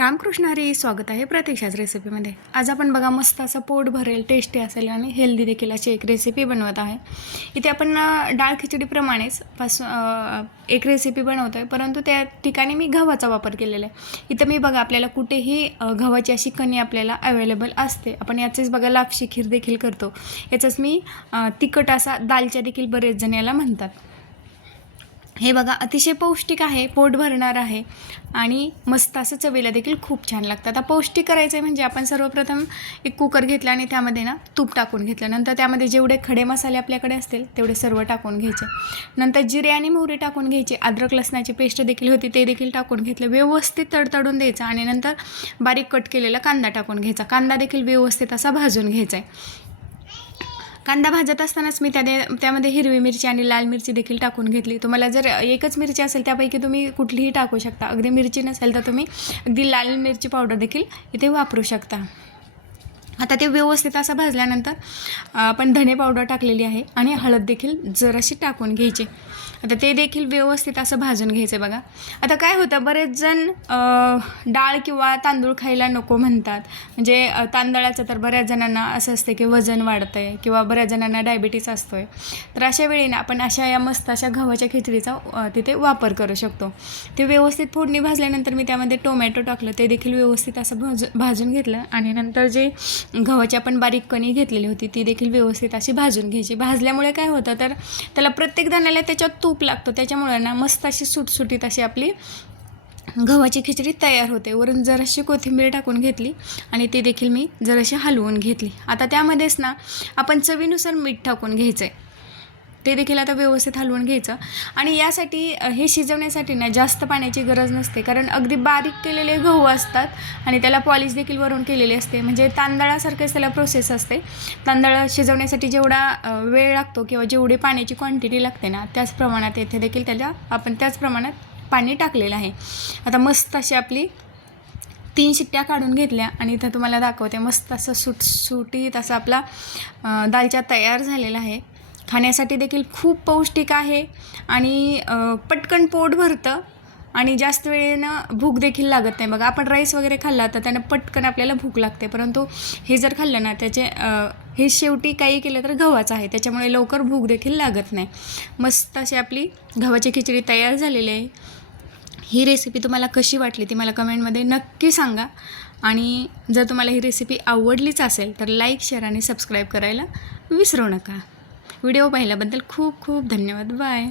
रामकृष्ण हरी, स्वागत आहे प्रतीक्षाच रेसिपीमध्ये। आज आपण बघा मस्त असं पोट भरेल, टेस्टी असेल आणि हेल्दी देखील अशी एक रेसिपी बनवत आहे। इथे आपण डाळ खिचडीप्रमाणेच एक रेसिपी बनवतो आहे, परंतु त्या ठिकाणी मी गव्हाचा वापर केलेला आहे। इथं मी बघा आपल्याला कुठेही गव्हाची अशी कणी आपल्याला अवेलेबल असते। आपण याचेच बघा लापशी खीर देखील करतो। याचाच मी तिखट असा दालच्या देखील बरेच जण याला म्हणतात। हे बघा अतिशय पौष्टिक आहे, पोट भरणार आहे आणि मस्त असं चवीला देखील खूप छान लागतं। आता पौष्टिक करायचं आहे म्हणजे आपण सर्वप्रथम एक कुकर घेतला आणि त्यामध्ये ना तूप टाकून घेतलं। नंतर त्यामध्ये जेवढे खडे मसाले आपल्याकडे असतील तेवढे सर्व टाकून घ्यायचे। नंतर जिरे आणि मोहरी टाकून घ्यायची, अद्रक लसणाची पेस्ट देखील होती ते देखील टाकून घेतलं। व्यवस्थित तडतडून द्यायचं आणि नंतर बारीक कट केलेला कांदा टाकून घ्यायचा। कांदा देखील व्यवस्थित असा भाजून घ्यायचा आहे। कांदा भाजत असतानाच मी त्यामध्ये हिरवी मिरची आणि लाल मिरची देखील टाकून घेतली। तुम्हाला जर एकच मिरची असेल त्यापैकी तुम्ही कुठलीही टाकू शकता। अगदी मिरची नसेल तर तुम्ही अगदी लाल मिरची पावडर देखील इथे वापरू शकता। आता ते व्यवस्थित असं भाजल्यानंतर आपण धने पावडर टाकलेली आहे आणि हळद देखील जराशी टाकून घ्यायची। आता ते देखील व्यवस्थित असं भाजून घ्यायचं बघा। आता काय होतं, बरेच जण डाळ किंवा तांदूळ खायला नको म्हणतात। म्हणजे तांदळाचं तर बऱ्याच जणांना असं असते की वजन वाढतं आहे किंवा बऱ्याच जणांना डायबिटीस असतो आहे। तर अशा वेळी ना आपण या मस्त अशा गव्हाच्या खिचडीचा तिथे वापर करू शकतो। ते व्यवस्थित फोडणी भाजल्यानंतर मी त्यामध्ये टोमॅटो टाकलं, ते देखील व्यवस्थित असं भाजून घेतलं आणि नंतर जे गव्हाची आपण बारीक कणी घेतलेली होती ती देखील व्यवस्थित अशी भाजून घ्यायची। भाजल्यामुळे काय होतं तर त्याला प्रत्येक दाण्याला त्याच्यात तूप लागतं, त्याच्यामुळे ना मस्त अशी सुटसुटीत अशी आपली गव्हाची खिचडी तयार होते। वरून जराशी कोथिंबीर टाकून घेतली आणि ती देखील मी जराशी हलवून घेतली। आता त्यामध्येच ना आपण चवीनुसार मीठ टाकून घ्यायचं आहे, ते देखील आता व्यवस्थित हलवून घ्यायचं। आणि यासाठी हे शिजवण्यासाठी ना जास्त पाण्याची गरज नसते, कारण अगदी बारीक केलेले गहू असतात आणि त्याला पॉलिश देखील वरून केलेली असते। म्हणजे तांदळासारखेच त्याला प्रोसेस असते। तांदळ शिजवण्यासाठी जेवढा वेळ लागतो किंवा जेवढी पाण्याची क्वांटिटी लागते ना त्याच प्रमाणात येथे देखील त्याला आपण त्याच प्रमाणात पाणी टाकलेलं आहे। आता मस्त अशी आपली 3 शिट्ट्या काढून घेतल्या आणि इथं तुम्हाला दाखवते मस्त असं सुटसुटीत असा आपला दालचा तयार झालेला आहे। खाण्यासाठी देखील खूप पौष्टिक आहे आणि पटकन पोट भरतं आणि जास्त वेळेनं भूक देखील लागत नाही। बघा आपण राईस वगैरे खाल्ला तर त्यानं पटकन आपल्याला भूक लागते, परंतु हे जर खाल्लं ना हे शेवटी काही केलं तर गव्हाचं आहे, त्याच्यामुळे लवकर भूक देखील लागत नाही। मस्त अशी आपली गव्हाची खिचडी तयार झालेली आहे। ही रेसिपी तुम्हाला कशी वाटली ती मला कमेंटमध्ये नक्की सांगा आणि जर तुम्हाला ही रेसिपी आवडलीच असेल तर लाईक, शेअर आणि सबस्क्राईब करायला विसरू नका। व्हिडिओ पाहिल्याबद्दल खूप खूप धन्यवाद। बाय।